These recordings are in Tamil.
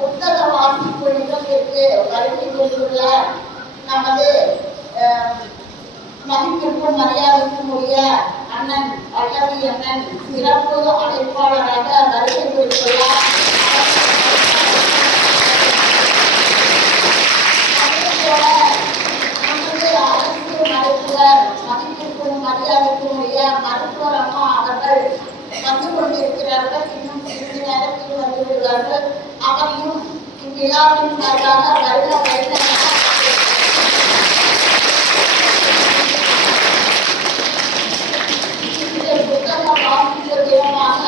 புத்தக வாசிப்பு நிகழ்விற்கு வருகை கொண்டுள்ள நமது மதிப்பிற்கும் மரியாதைக்கும் உரிய அண்ணன் பல்லவி அண்ணன் சிறப்பு அழைப்பாளராக வருகை கொண்டுள்ளார். அதேபோல நமது அரசு மருத்துவர் மதிப்பிற்கும் மரியாதைக்கும் உரிய மருத்துவர் அம்மா அவர்கள் வந்து கொண்டிருக்கிறார்கள். இன்னும் சிறிது நேரத்தில் வந்து விடுவார்கள். அவரையும் இவ்விழாவின் சார்பாக வருக வருக புத்தக வாசிப்பு தினமாக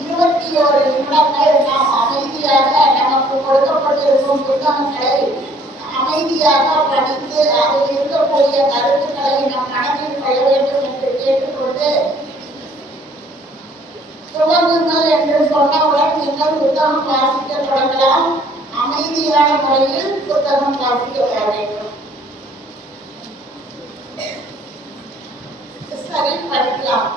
21 நிமிடங்கள் நாம் அமைதியாக நமக்கு கொடுக்கப்பட்டிருக்கும் புத்தகங்களை அமைதியாக படித்து அதில் இருக்கக்கூடிய கருத்துக்களை நம் மனதில் கொள்ள வேண்டும் என்று கேட்டுக்கொண்டு துவங்குங்கள் என்று சொன்னவுடன் நீங்கள் புத்தகம் வாசிக்க தொடங்கலாம். அமைதியான முறையில் புத்தகம் வாசிக்கப்பட வேண்டும். சரி, படிக்கலாம்.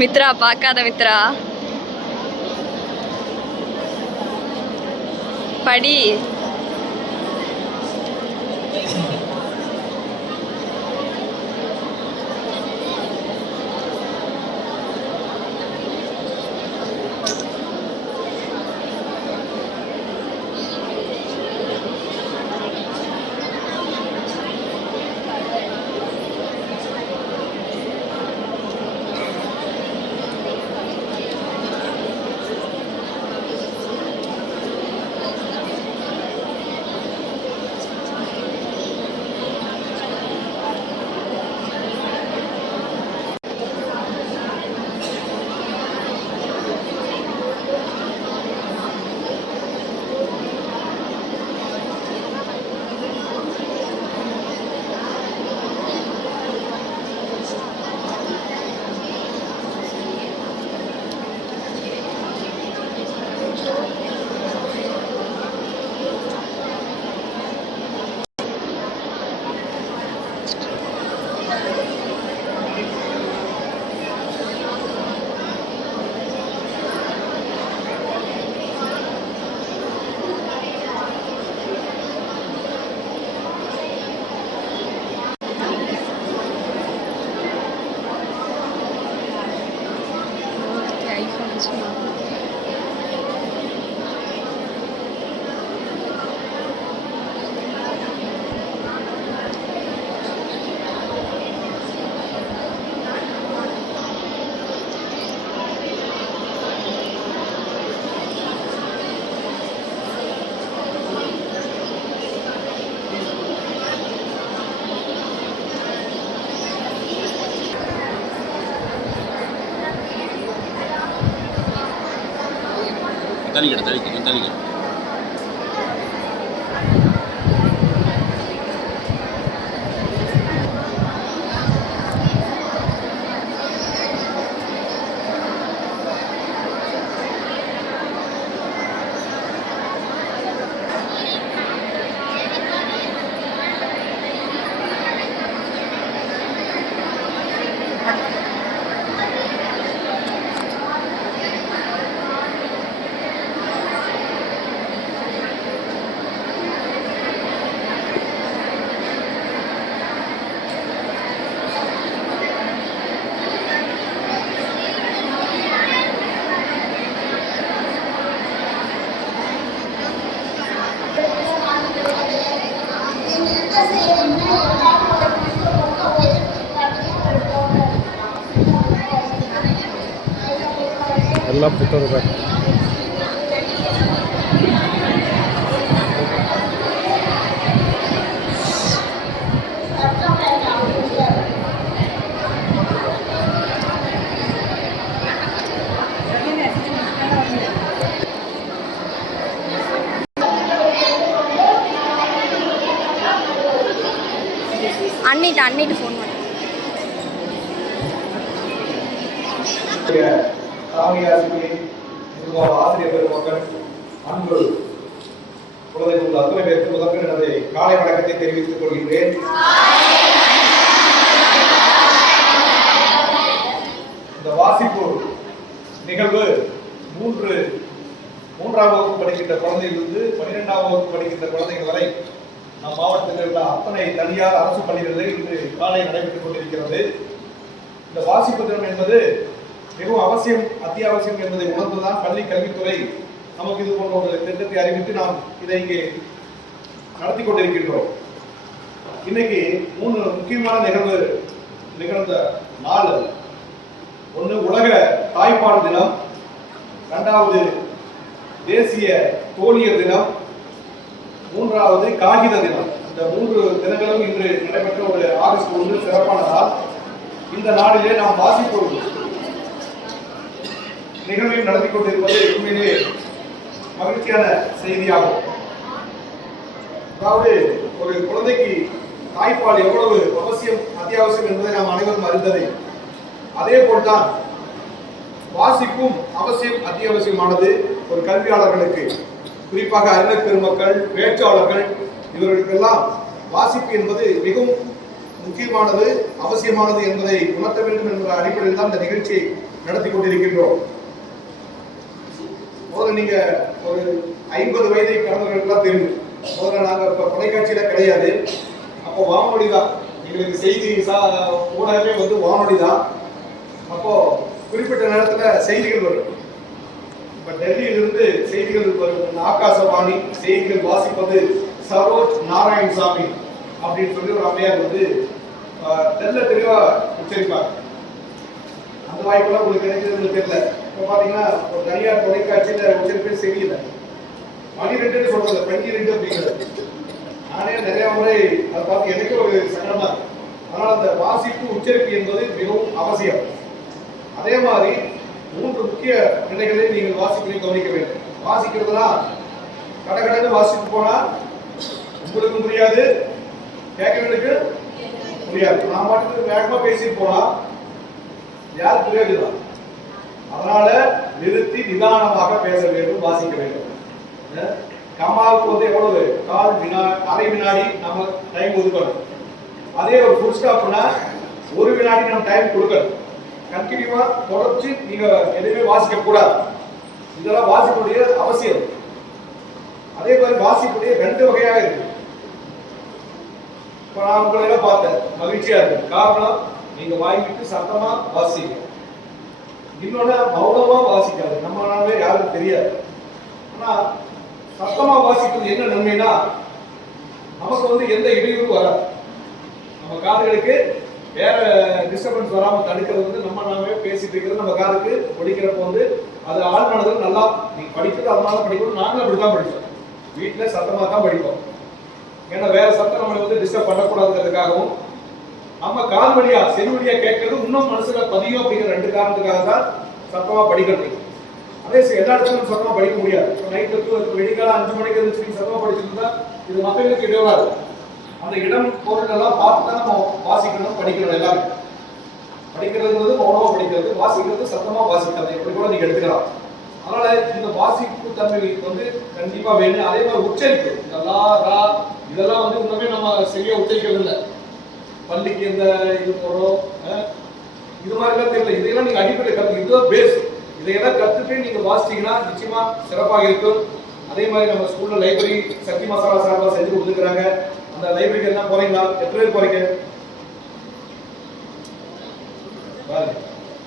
மித்ரா பார்க்காத மித்ரா படி. தள்ளிக்கிட எல்லாம் புத்தகம் அண்ணிட்டு ஃபோன் பண்ணு. ஆசிரியர் பெருமக்கள் அன்பு குழந்தை உள்ள அத்தனை பேருக்கு முதற்க எனது காலை வணக்கத்தை தெரிவித்துக் கொள்கின்றேன். இந்த வாசிப்பு நிகழ்வு மூன்றாம் வகுப்பு படிக்கின்ற குழந்தைகளிலிருந்து 12ஆம் வகுப்பு படிக்கின்ற குழந்தைகள் வரை நம் மாவட்டத்தில் உள்ள அத்தனை தனியார் அரசு பள்ளிகளில் இன்று காலை நடைபெற்றுக் கொண்டிருக்கிறது. இந்த வாசிப்பு தினம் என்பது மிகவும் அவசியம், அத்தியாவசியம் என்பதை உணர்ந்துதான் பள்ளி கல்வித்துறை நமக்கு இது போன்ற ஒரு திட்டத்தை அறிவித்து நாம் இதை இங்கே நடத்தி கொண்டிருக்கின்றோம். இன்னைக்கு 3 முக்கியமான நிகழ்வு நிகழ்ந்த நாள். ஒன்று உலக தாய்ப்பால் தினம், 2வது தேசிய தோழியர் தினம், 3வது காகித தினம். இந்த 3 தினங்களும் இன்று நடைபெற்ற ஒரு ஆகஸ்ட் 1 சிறப்பான நாள். இந்த நாளிலே நாம் வாசிப்பு நிகழ்வையும் நடத்தி கொண்டிருப்பது உண்மையிலே மகிழ்ச்சியான செய்தியாகும். அதாவது ஒரு குழந்தைக்கு தாய்ப்பால் எவ்வளவு அவசியம், அத்தியாவசியம் என்பதை நாம் அனைவரும் அறிந்ததை, அதே போல்தான் வாசிப்பும் அவசியம், அத்தியாவசியமானது. ஒரு கல்வியாளர்களுக்கு, குறிப்பாக அறிஞர் பெருமக்கள், பேச்சாளர்கள், இவர்களுக்கெல்லாம் வாசிப்பு என்பது மிகவும் முக்கியமானது, அவசியமானது என்பதை உணர்த்த வேண்டும் என்ற அடிப்படையில் தான் இந்த நிகழ்ச்சியை நடத்தி கொண்டிருக்கின்றோம். முதல்ல நீங்க ஒரு 50 வயதை கடந்தவர்களுக்கெல்லாம் தெரியும். முதல்ல நாங்க இப்ப தொலைக்காட்சியில கிடையாது, அப்போ வானொலி தான் எங்களுக்கு செய்தி ஊடகமே வானொலி தான். அப்போ குறிப்பிட்ட நேரத்துல செய்திகள் வரும். இப்ப டெல்லியிலிருந்து செய்திகள் வரும், ஆகாசவாணி செய்திகள் வாசிப்பது சரோஜ் நாராயணசாமி அப்படின்னு சொல்லி ஒரு அம்மையார் தெளிவா உச்சரிப்பாங்க. அந்த வாய்ப்பெல்லாம் உங்களுக்கு கிடைக்கிறது தெரியல. இப்போ பார்த்தீங்கன்னா ஒரு தனியார் தொலைக்காட்சியில் உச்சரிப்பே சரியில்லை. 12 சொல்றது 12 அப்படிங்கிறது. நானே நிறைய முறை அதை பார்த்து எனக்கு ஒரு சங்கடமா இருக்கு. அதனால அந்த வாசிப்பு உச்சரிப்பு என்பது மிகவும் அவசியம். அதே மாதிரி 3 முக்கிய நிலைகளை நீங்கள் வாசிப்பதை கவனிக்க வேண்டும். வாசிக்கிறதுனா கடகடன்னு வாசிப்பு போனா உங்களுக்கும் புரியாது, கேட்கறதுக்கு புரியாது. நான் மட்டும் வேகமா பேசிட்டு போனா யார் புரியாதுதான். அதனால நிறுத்தி நிதானமாக பேச வேண்டும், வாசிக்க வேண்டும். கமாவுக்கு எவ்வளவு அரை வினாடி நம்ம டைம் ஒதுக்கணும். அதே ஒரு ஃபுல் ஸ்டாப்னா 1 வினாடி நம்ம டைம் கொடுக்கணும். கண்டினியூவா தொடர்ச்சி நீங்க எதுவுமே வாசிக்க கூடாது. இதெல்லாம் வாசிப்புடைய அவசியம். அதே மாதிரி வாசிப்புடைய 2 வகையாக இருக்கு. இப்போ நான் உங்களை எல்லாம் பார்த்தேன், மகிழ்ச்சியா இருக்கு. காரணம், நீங்க வாங்கிட்டு சத்தமா வாசிங்க. இன்னொன்று மௌனமா வாசிக்காது, நம்மளாவே யாருக்கும் தெரியாது. ஆனா சத்தமா வாசிக்கிறது என்ன நன்மைனா நமக்கு வந்து எந்த இடையூறும் வராது. நம்ம காதுகளுக்கு வேற டிஸ்டர்பன்ஸ் வராம தடுக்கிறது வந்து நம்ம நாமே பேசிட்டு இருக்கிறது நம்ம காதுக்கு ஒலிக்கிறப்ப வந்து அது ஆழ்மனதில் நல்லா நீங்க படிக்கிறது அதனால படிக்கணும். நாங்களும் அப்படிதான் படிச்சோம், வீட்டுல சத்தமா தான் படிப்போம். ஏன்னா வேற சத்தம் நம்மளை வந்து டிஸ்டர்ப் பண்ணக்கூடாதுங்கிறதுக்காகவும் நம்ம காது வழியா செவி வழியா கேட்கறது இன்னும் மனசுல பதியும் அப்படிங்கிற 2 காரணத்துக்காக தான் சத்தமா படிக்கிறது. அதே எல்லா இடத்துலையும் சத்தமா படிக்க முடியாது. நைட்டு வெடிக்கால 5 மணிக்கு இருந்துச்சு சத்தமா படிச்சிருந்தா இது மக்களுக்கு இடையூறா இருக்கும். அந்த இடம் பொருளெல்லாம் பார்த்து தான் நம்ம வாசிக்கணும் படிக்கணும். எல்லாமே படிக்கிறது மௌனமா படிக்கிறது, வாசிக்கிறது சத்தமா வாசிக்கிறது, எப்படி கூட நீங்க எடுத்துக்கலாம். அதனால இந்த வாசிப்பு தன்மை வந்து கண்டிப்பா வேணும். அதே மாதிரி உச்சரிப்பு இந்த லா ரா இதெல்லாம் வந்து இன்னுமே நம்ம சரியா உச்சரிக்கிறது இல்லை. பள்ளிக்கு எந்த இது போறோம் இது மாதிரிலாம் தெரியல. இதையெல்லாம் நீங்க அடிப்படை கற்று இதுதான் பேஸ். இதையெல்லாம் கற்றுட்டு நீங்க வாசிச்சீங்கன்னா நிச்சயமா சிறப்பாக இருக்கும். அதே மாதிரி நம்ம ஸ்கூல்ல லைப்ரரி சக்தி மசாலா சார்பாக செஞ்சு கொடுத்துருக்காங்க. அந்த லைப்ரரிக்கு என்ன போறீங்களா? எத்தனை பேர் போறீங்க?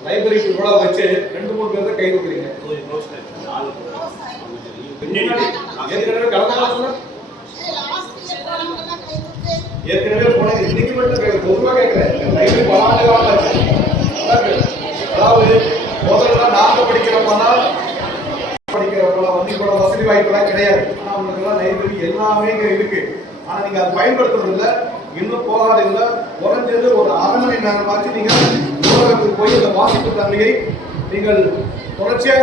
லைப்ரரிக்கு கூட வச்சு 2-3 பேர் தான் கை தூக்குறீங்க. ஏற்கனவே கடந்த காலத்துல ஏற்கனவே போனது இன்னைக்கு மட்டும் பொதுவாக கேட்கிறேன். லைப்ரரி பலாண்டு காலம் ஆச்சு. அதாவது முதல்ல நாங்க படிக்கிறப்பெல்லாம் வந்து கூட வசதி வாய்ப்பெல்லாம் கிடையாது. ஆனா உங்களுக்கு எல்லாம் லைப்ரரி எல்லாமே இங்க இருக்கு. ஆனா நீங்க அதை பயன்படுத்துறது இல்லை, இன்னும் போகாது இல்லை. குறைஞ்சது ஒரு 1/2 மணி நேரமாச்சு நீங்க நூலகத்துக்கு போய் இந்த வாசிப்பு தன்மையை நீங்கள் தொடர்ச்சியா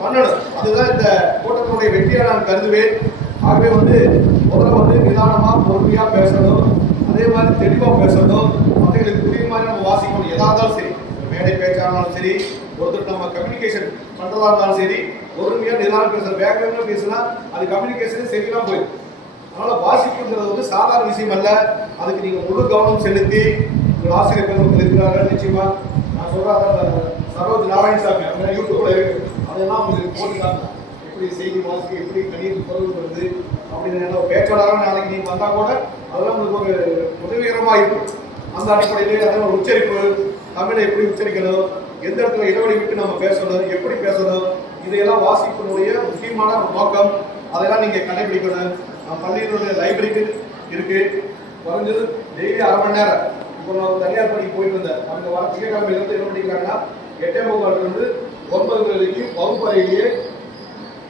பண்ணணும். அதுதான் இந்த கூட்டத்தினுடைய வெற்றியை நான் கருதுவேன். ஆகவே வந்து முதல்ல வந்து நிதானமா பொறுமையா பேசணும், அதே மாதிரி தெளிவா பேசணும், மற்றவங்களுக்கு புரியுற மாதிரி நம்ம வாசிக்கணும். எதா இருந்தாலும் சரி, மேடை பேச்சானாலும் சரி, ஒருத்தர் நம்ம கம்யூனிகேஷன் பண்றதா இருந்தாலும் சரி, பொறுமையா நிதானம் பேசணும். வேகமா பேசினா அது கம்யூனிகேஷன் சரிதான் போயிடும். அதனால வாசிப்புங்கிறது வந்து சாதாரண விஷயம் அல்ல. அதுக்கு நீங்க முழு கவனம் செலுத்தி உங்கள் ஆசிரியர் பெருமக்கள் இருக்கிறார்கள். நிச்சயமா நான் சொல்றேன், சரோஜ் நாராயணசாமி அவங்க யூடியூப்ல இருக்கு, அதெல்லாம் உங்களுக்கு போட்டுக்காங்க. எப்படி செய்தி வாசிக்க, எப்படி கணித பொருள் வருது அப்படின்னு பேச்சாளராக நாளைக்கு நீங்க வந்தா கூட அதெல்லாம் உங்களுக்கு ஒரு உதவிகரமா இருக்கும். அந்த அடிப்படையிலே அதே ஒரு உச்சரிப்பு, தமிழை எப்படி உச்சரிக்கணும், எந்த இடத்துல இடைவெளி விட்டு நம்ம பேசணும், எப்படி பேசணும், இதையெல்லாம் வாசிப்பினுடைய முக்கியமான நோக்கம். அதெல்லாம் நீங்க கடைபிடிக்கணும். பள்ளியினுடைய லைப்ரரிக்கு இருக்கு, குறைஞ்சது டெய்லி 1/2 மணி நேரம். இப்போ நான் தனியார் பள்ளிக்கு போயிட்டு இருந்தேன். அவங்க வர திங்கட்கிழமையிலிருந்து என்ன பண்ணிக்கிறாங்கன்னா 8:45 9 வரைக்கும் வகுப்பறையிலேயே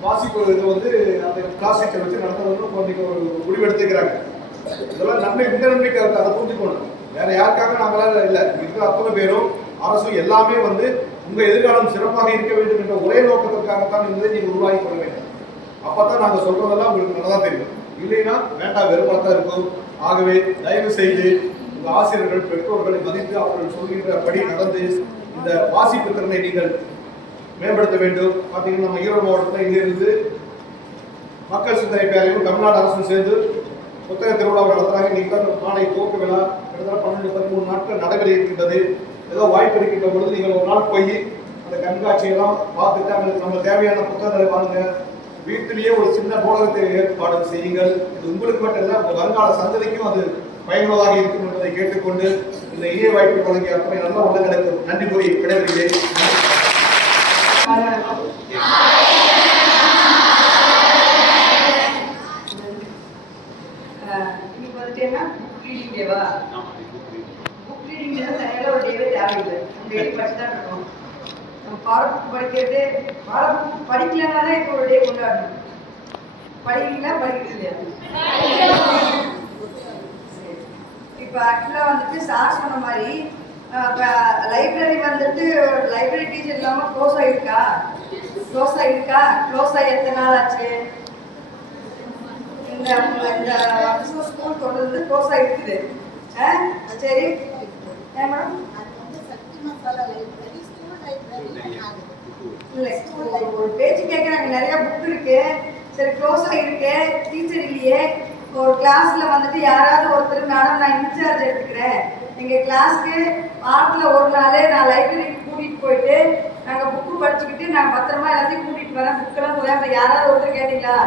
வாசிப்பு இதை வந்து அந்த கிளாஸ் டீச்சர் வச்சு நடத்துறதுன்னு இன்னைக்கு ஒரு முடிவெடுத்துக்கிறாங்க. இதெல்லாம் நன்மை, இந்த நன்மைக்கு அதை புரிஞ்சுக்கணும். வேற யாருக்காக நாங்களாம் இல்லை, இருக்கிற அத்தனை பேரும் அரசும் எல்லாமே வந்து உங்க எதிர்காலம் சிறப்பாக இருக்க வேண்டும் என்ற ஒரே நோக்கத்திற்காகத்தான் இருந்ததை நீங்க உருவாக்கி கொள்ள வேண்டும். அப்பதான் நாங்க சொல்றதெல்லாம் உங்களுக்கு நல்லதா தெரியும். இல்லைன்னா வேண்டாம் வெறுமனத்தான் இருக்கும். ஆகவே தயவு செய்து உங்க ஆசிரியர்கள் பெற்றோர்களை மதித்து அவர்கள் சொல்கின்றபடி நடந்து இந்த வாசிப்பு திறனை நீங்கள் மேம்படுத்த வேண்டும். பார்த்தீங்கன்னா நம்ம ஈரோடு மாவட்டத்தில் இங்கிருந்து மக்கள் சிந்தனை பேரையும் தமிழ்நாடு அரசும் சேர்ந்து புத்தக திருவிழா நடத்துறாங்க. இன்னைக்கு நாளை துவக்க விழா கிட்டத்தட்ட 12-13 நாட்கள் நடைபெற இருக்கின்றது. ஏதோ வாய்ப்பு இருக்கின்ற பொழுது நீங்கள் ஒரு நாள் போய் அந்த கண்காட்சியெல்லாம் பார்த்துட்டு அவங்களுக்கு நம்ம தேவையான புத்தகங்களை வாங்குங்க. வீட்டிலேயே ஒரு சின்ன நூலகத்தை ஏற்பாடு செய்யுங்கள். இது உங்களுக்கு மட்டும் இல்லை, வருங்கால சந்ததிக்கும் அது பயனுள்ளதாக இருக்கும் என்பதை கேட்டுக்கொண்டு இந்த இணைய வாய்ப்பை வழங்கிய அத்தனை நல்ல உள்ளங்களுக்கு நன்றி கூறி விடைபெறுகிறேன். இன்னைக்கு வந்துட்டு என்ன புக் ரீடிங் டேவா? புக் ரீடிங் டே தனியாக ஒரு டேவே தேவையில்லை, டெய்லி படிச்சு தான் இருக்கணும். நம்ம பாடப்புக்கு படிக்கிறது, பாடப்புக்கு படிக்கலனாலே இப்போ ஒரு டே கொண்டாடணும். படிக்கிறீங்களா படிக்கிறது இல்லையா? இப்போ ஆக்சுவலாக வந்துட்டு சார் சொன்ன மாதிரி இப்போ லைப்ரரி வந்துட்டு லைப்ரரி டீச்சர் இல்லாமல் க்ளோஸ் ஆகிருக்கா? க்ளோஸ் ஆகி எத்தனை நாள் ஆச்சு? இந்த ஸ்கூல் தொடர்ந்து க்ளோஸ் ஆகிருக்குது. சரி ஏன் மேடம்? இல்லை, ஒரு பேச்சு கேட்குறாங்க, நிறைய புக் இருக்கு, சரி க்ளோஸ் ஆகிருக்கு, டீச்சர் இல்லையே. ஒரு கிளாஸ்ல வந்துட்டு யாராவது ஒருத்தர் மேடம் நான் இன்சார்ஜ் எடுத்துக்கிறேன், எங்கள் கிளாஸ்க்கு வாரத்தில் ஒரு நாள் நான் லைப்ரரிக்கு கூட்டிகிட்டு போயிட்டு நாங்கள் புக்கு படிச்சுக்கிட்டு நான் பத்திரமா எல்லாத்தையும் கூட்டிகிட்டு வரேன், புக்கெல்லாம் போய் யாராவது ஒருத்தர் கேட்டீங்களா?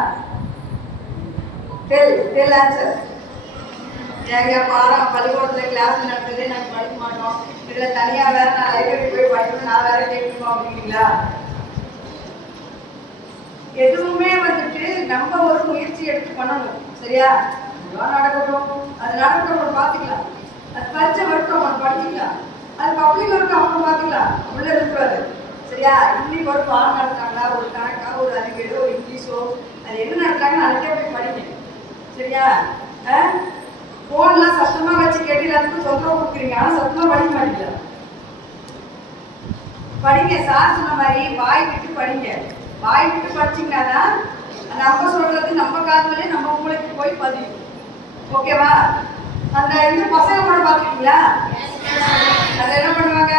Tell answer. ஏங்க பாடம் பள்ளிக்கூடத்தில் கிளாஸ் நடத்துறதே நாங்கள் படிக்க மாட்டோம், இதில் தனியாக வேற நான் லைப்ரரி போய் படிக்கணும், நான் வேற கேட்கணுமா அப்படிங்களா? எதுவுமே வந்துட்டு நம்ம ஒரு முயற்சி எடுத்து பண்ணணும். சரியா? நடக்கட்டும், அது நடக்கட்டும் பார்த்துக்கலாம். அது பரிச்சை வரட்டும் அவன் படிச்சுக்கலாம். அது பப்ளிக் வரட்டும் அவன் பார்த்துக்கலாம். உள்ள இருக்கிறாரு. சரியா? இன்னைக்கு ஒரு பாடம் நடத்துறாங்களா, ஒரு கணக்கா, ஒரு அறிவியலோ, ஒரு இங்கிலீஷோ, அது என்ன நடத்துறாங்கன்னு அதுக்கே போய் படிக்கணும். சரியா? ஃபோன்லாம் சத்தமாக வச்சு கேட்டு எல்லாத்துக்கும் தொந்தரவு கொடுக்குறீங்க, ஆனால் சத்தமாக படிக்க மாட்டீங்க. படிங்க. சார் சொன்ன மாதிரி வாய் விட்டு படிங்க. வாய் விட்டு படிச்சிங்கன்னா தான் நம்ம சொல்றது நம்ம காதுலயே நம்ம மூளைக்கு போய் பதியும். ஓகேவா? அந்த இந்த பசங்க கூட பார்த்துருக்கீங்களா? அது என்ன பண்ணுவாங்க?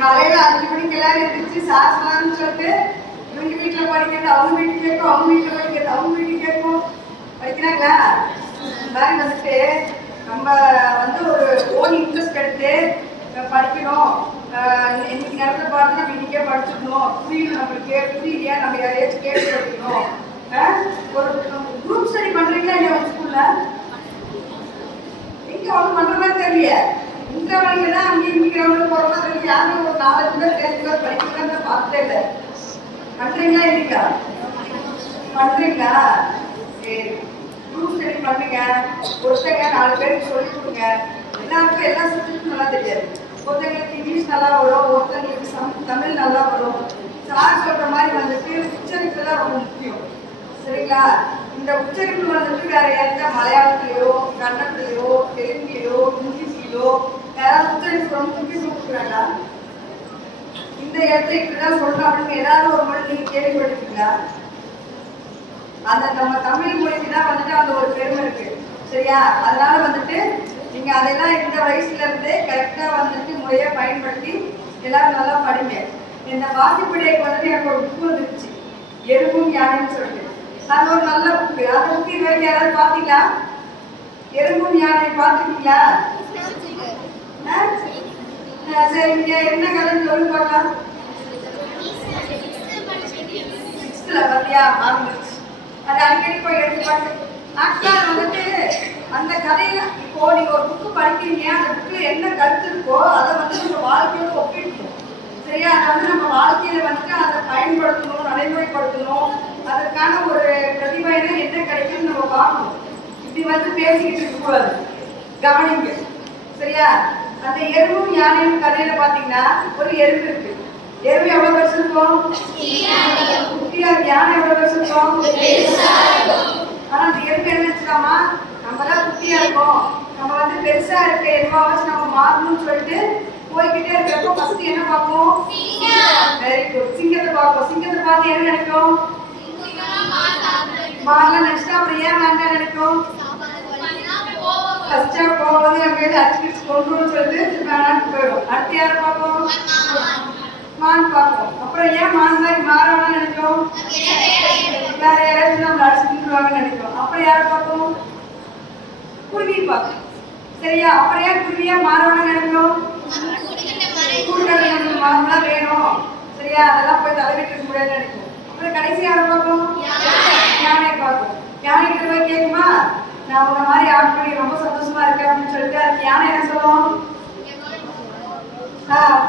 காலையில 5 மணிக்கு எல்லாரும் எழுந்திரிச்சு சார் சொன்னான்னு சொல்லிட்டு இவங்க வீட்டில் படிக்கிறது அவங்க வீட்டுக்கு கேட்கும், அவங்க வீட்டில் படிக்கிறது அவங்க வீட்டுக்கு கேட்கும். படிக்கிறாங்களா? இந்த மாதிரி வந்துட்டு நம்ம வந்து ஒரு ஓன் இன்ட்ரெஸ்ட் எடுத்து படிக்கணும். இன்னைக்கு நடந்த பாடம் நம்ம இன்னைக்கே படிச்சிடணும். புரியல நம்மளுக்கு, புரியலையா நம்ம யாரையாச்சும் கேட்டு படிக்கணும். ஒரு குரூப் ஸ்டடி பண்றீங்களா இல்லையா உங்க ஸ்கூல்ல? எங்க ஒன்றும் பண்ற மாதிரி தெரியல. இந்த வழியில தான் அங்கே இங்கிக்கிறவங்க போற மாதிரி யாரும் ஒரு 4 பேர் சேர்ந்து பேர் படிக்கிறாங்க பார்த்தே இல்லை. பண்றீங்களா இல்லையா? பண்றீங்களா? சரி, குரூப் ஸ்டடி பண்ணுங்க. ஒருத்தங்க 4 பேருக்கு சொல்லி கொடுங்க. எல்லாருக்கும் எல்லா சப்ஜெக்டும் நல்லா தெரியாது. ஒருத்தங்களுக்கு இங்கிலீஷ் நல்லா வரும், ஒருத்தங்களுக்கு தமிழ் நல்லா வரும். சார் சொல்ற மாதிரி வந்துட்டு உச்சரிப்பு தான் ரொம்ப முக்கியம். சரிங்களா? இந்த உச்சரிப்பு வந்துட்டு வேற எந்த மலையாளத்திலேயோ, கன்னடத்திலேயோ, தெலுங்குலையோ, இங்கிலீஷ்லையோ யாராவது உச்சரிப்பு ரொம்ப முக்கியம் கொடுக்குறாங்களா? இந்த இடத்துல இப்படிதான் சொல்லணும் அப்படின்னு ஏதாவது ஒரு மொழி நீங்க கேள்விப்பட்டிருக்கீங்களா? அந்த நம்ம தமிழ் மொழிக்கு தான் வந்துட்டு அந்த ஒரு பெருமை இருக்கு. சரியா? அதனால வந்துட்டு நீங்க அதெல்லாம் இந்த வயசுல இருந்தே கரெக்டா வந்துட்டு முறையா பயன்படுத்தி எல்லாரும் நல்லா படிங்க. இந்த வாசிப்படிக்கு வந்துட்டு எனக்கு ஒரு புக் வந்துருச்சு, எறும்பும் யானைன்னு சொல்லிட்டு. அது ஒரு நல்ல புக்கு. அந்த புக்கு இது வரைக்கும் யாராவது பார்த்தீங்களா? எறும்பும் யானை பார்த்துருக்கீங்களா? சரி, இங்க என்ன கதைன்னு சொல்லி பார்க்கலாம். 6th பார்த்தியா? மறந்துருச்சு. அது அடிக்கடி போய் எடுத்து பார்த்து ஆக்சுவலாக வந்துட்டு அந்த கதையில இப்போ நீங்க ஒரு புக்கு படிக்கிறீங்க, அந்த புக்கில் என்ன கருத்து இருக்கோ அதை வந்து நம்ம வாழ்க்கையோட ஒப்பிடணும். சரியா? அதை வந்து நம்ம வாழ்க்கையில வந்துட்டு அதை பயன்படுத்தணும், நடைமுறைப்படுத்தணும். அதற்கான ஒரு பிரதிபயனை என்ன கிடைக்கும்னு நம்ம பார்க்கணும். இப்படி வந்து பேசிக்கிட்டு இருக்கக்கூடாது. கவனிங்க. சரியா? அந்த எறும்பும் யானையும் கதையில பாத்தீங்கன்னா ஒரு எறும்பு இருக்கு. எறும்பு எவ்வளவு பெருசு இருக்கும்? குட்டியா. யானை எவ்வளவு பெருசு இருக்கும்? ஆனா அந்த எறும்பு என்ன நினைச்சாமா, நம்ம தான் குட்டியா இருக்கோம், நம்ம வந்து பெருசா இருக்க எதுவாச்சும் நம்ம மாறணும்னு சொல்லிட்டு போய்கிட்டே இருக்கிறப்போ ஃபர்ஸ்ட் என்ன பார்ப்போம்? Very good. சிங்கத்தை பார்ப்போம். சிங்கத்தை பார்த்து என்ன நினைக்கும்? மாறலாம் நினைச்சிட்டா அப்புறம் ஏன் வேண்டாம் நினைக்கும்? ஃபர்ஸ்டா போகும்போது நம்ம எது அடிச்சுக்கிட்டு கொண்டுன்னு சொல்லிட்டு வேணான்னு போயிடும். அடுத்து யாரை பார்ப்போம்? மான் பார்ப்போம். அப்புறம் ஏன் மான் மாதிரி மாறணும்னு நினைக்கும்? வேற யாராச்சும் நம்ம அடிச்சுக்கிட்டுருவாங்கன்னு நினைக்கும். அப்புறம் யாரை பார்ப்போம்? குருவி பார்ப்போம். சரியா? அப்புறம் ஏன் குருவியா மாறணும்னு நினைக்கும்? கூடுதல் நம்ம மரம்லாம் வேணும். சரியா? அதெல்லாம் போய் தலைவிட்டு முடியாது நினைக்கும். அப்புறம் கடைசி யாரை பார்ப்போம்? யானை பார்ப்போம். யானை கிட்ட போய் கேட்குமா, நான் உங்க மாதிரி ஆட் பண்ணி ரொம்ப சந்தோஷமா இருக்கேன் அப்படின்னு சொல்லிட்டு அதுக்கு யானை என்ன சொல்லுவோம்?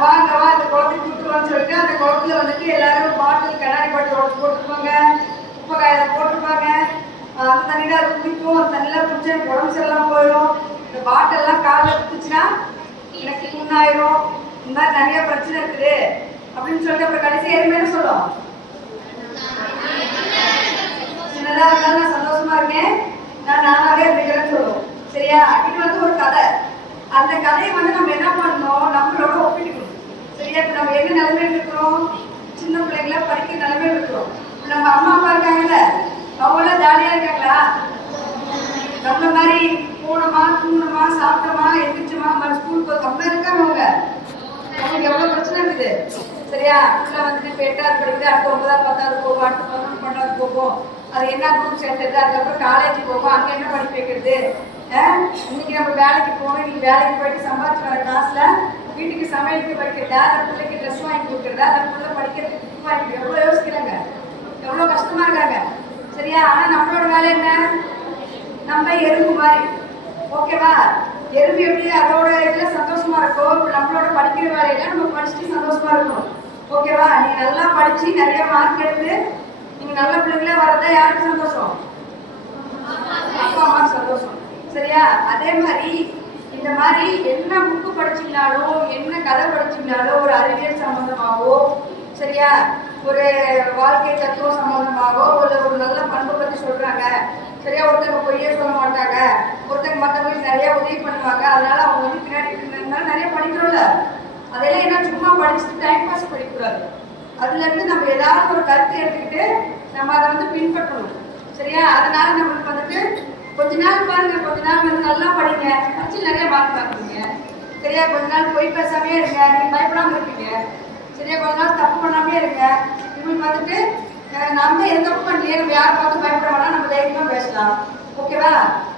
வாங்க வா இந்த குளத்துக்கு கூட்டுவான்னு சொல்லிட்டு அந்த குளத்துல வந்துட்டு எல்லாரும் பாட்டில் கண்ணாடி பாட்டில் உடச்சு போட்டுருப்பாங்க, உப்பு காயை போட்டிருப்பாங்க. அந்த தண்ணியில அது குடிக்கும். அந்த தண்ணியெல்லாம் குடிச்சு எனக்கு உடம்பு சரியில்லாம போயிடும். இந்த பாட்டெல்லாம் காலில் குடிச்சுன்னா எனக்கு புண்ணாயிரும். இந்த மாதிரி நிறைய பிரச்சனை இருக்குது அப்படின்னு சொல்லிட்டு அப்புறம் கடைசி எதுவுமே என்ன சொல்லும்? சின்னதா இருந்தாலும் நான் சந்தோஷமா இருக்கேன், நான் நானாவே அப்படிங்கிறேன்னு சொல்லுவோம். சரியா? இது வந்து ஒரு கதை. அந்த கதையை வந்து நம்ம என்ன பண்ணணும், நம்மளோட ஒப்பிட்டுக்கணும். சரியா? இப்போ நம்ம என்ன நிலைமையில இருக்கிறோம்? சின்ன பிள்ளைங்கள படிக்கிற நிலைமையில இருக்கிறோம். நம்ம அம்மா அப்பா இருக்காங்கல்ல, அவங்களாம் ஜாலியா இருக்காங்களா? நம்மள மாதிரி போனோமா, தூங்கணுமா, சாப்பிட்டோமா, எந்திரிச்சோமா, மறு ஸ்கூலுக்கு நம்ம இருக்காங்க. அவங்களுக்கு எவ்வளவு பிரச்சனை இருக்குது. சரியா? உள்ள வந்துட்டு இப்போ 8வது படிக்குது, அடுத்து 9வது 10வது போகும், அடுத்து 11 12வது போகும். அது என்ன குரூப் சேர்ந்தது, அதுக்கப்புறம் காலேஜ் போகும், அங்கே என்ன படிப்பு வைக்கிறது. இன்னைக்கு நம்ம வேலைக்கு போகணும், இன்னைக்கு வேலைக்கு போயிட்டு சம்பாதிச்சு வர காசுல வீட்டுக்கு சமையலுக்கு படிக்கிறதா, அந்த பிள்ளைக்கு ட்ரெஸ் வாங்கி கொடுக்குறதா, அந்த பிள்ளை படிக்கிறதுக்கு புக் வாங்கி எவ்வளோ யோசிக்கிறாங்க, எவ்வளோ கஷ்டமா இருக்காங்க. சரியா? ஆனா நம்மளோட வேலை என்ன? நம்ம எறும்பு மாதிரி, ஓகேவா? எறும்பு எப்படி அதோட இதுல சந்தோஷமா இருக்கும், இப்போ நம்மளோட படிக்கிற வேலையில நம்ம படிச்சுட்டு சந்தோஷமா இருக்கணும், ஓகேவா? நீங்க நல்லா படிச்சு நிறைய மார்க் எடுத்து நீங்க நல்ல பிள்ளைங்களே வரதா யாருக்கு சந்தோஷம்? அப்பா அம்மாவுக்கு சந்தோஷம், சரியா? அதே மாதிரி இந்த மாதிரி என்ன புக்கு படிச்சீங்கனாலும் என்ன கதை படிச்சீங்கனாலும் ஒரு அறிவியல் சம்பந்தமாகவோ, சரியா, ஒரு வாழ்க்கை தத்துவம் சம்பந்தமாகவோ ஒரு நல்ல பண்பை பற்றி சொல்றாங்க, சரியா? ஒருத்தவங்க பொய்யே சொல்ல மாட்டாங்க, ஒருத்தவங்க மற்றவங்களுக்கு நிறைய உதவி பண்ணுவாங்க, அதனால அவங்க வந்து பின்னாடி இருக்கிறதுனால நிறைய படிக்கிறோம்ல, அதெல்லாம் என்ன சும்மா படிச்சுட்டு டைம் பாஸ் படிக்கக்கூடாது. அதுல இருந்து நம்ம ஏதாவது ஒரு கருத்தை எடுத்துக்கிட்டு நம்ம அதை வந்து பின்பற்றணும், சரியா? அதனால நம்மளுக்கு வந்துட்டு கொஞ்ச நாள் பாருங்க, கொஞ்ச நாள் வந்து நல்லா படிங்க, படிச்சு நிறைய மார்க் வாங்குவீங்க, சரியா? கொஞ்ச நாள் பொய் பேசாமே இருங்க, நீங்க பயப்படாம இருப்பீங்க, சரியா? கொஞ்ச நாள் தப்பு பண்ணாமே இருங்க. இவங்களுக்கு வந்துட்டு நம்ம எந்த தப்பு பண்ணலையே, நம்ம யாரை பார்த்து பயப்பட வேணாம், நம்ம தைரியமா பேசலாம், ஓகேவா?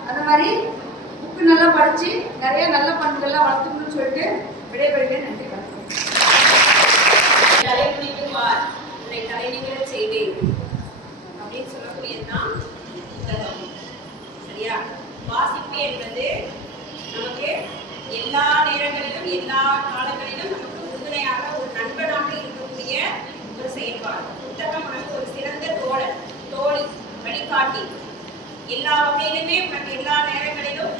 அந்த மாதிரி புக்கு நல்லா படிச்சு நிறைய நல்ல பண்புகள்லாம் வளர்த்துக்கணும்னு சொல்லிட்டு விடைபெறுகிறேன். நன்றி, வணக்கம். கலை புரிந்துவார் உன்னை கலை நிகழ செய்வேன் அப்படின்னு சொல்லக்கூடியதுதான் புத்தகம், சரியா? வாசிப்பு என்பது நமக்கு எல்லா நேரங்களிலும் எல்லா காலங்களிலும் நமக்கு உறுதுணையாக ஒரு நண்பனாக இருக்கக்கூடிய ஒரு செயல்பாடு. புத்தகம் நமக்கு ஒரு சிறந்த தோழன், தோழி, வழிகாட்டி, எல்லா வகையிலுமே நமக்கு எல்லா நேரங்களிலும்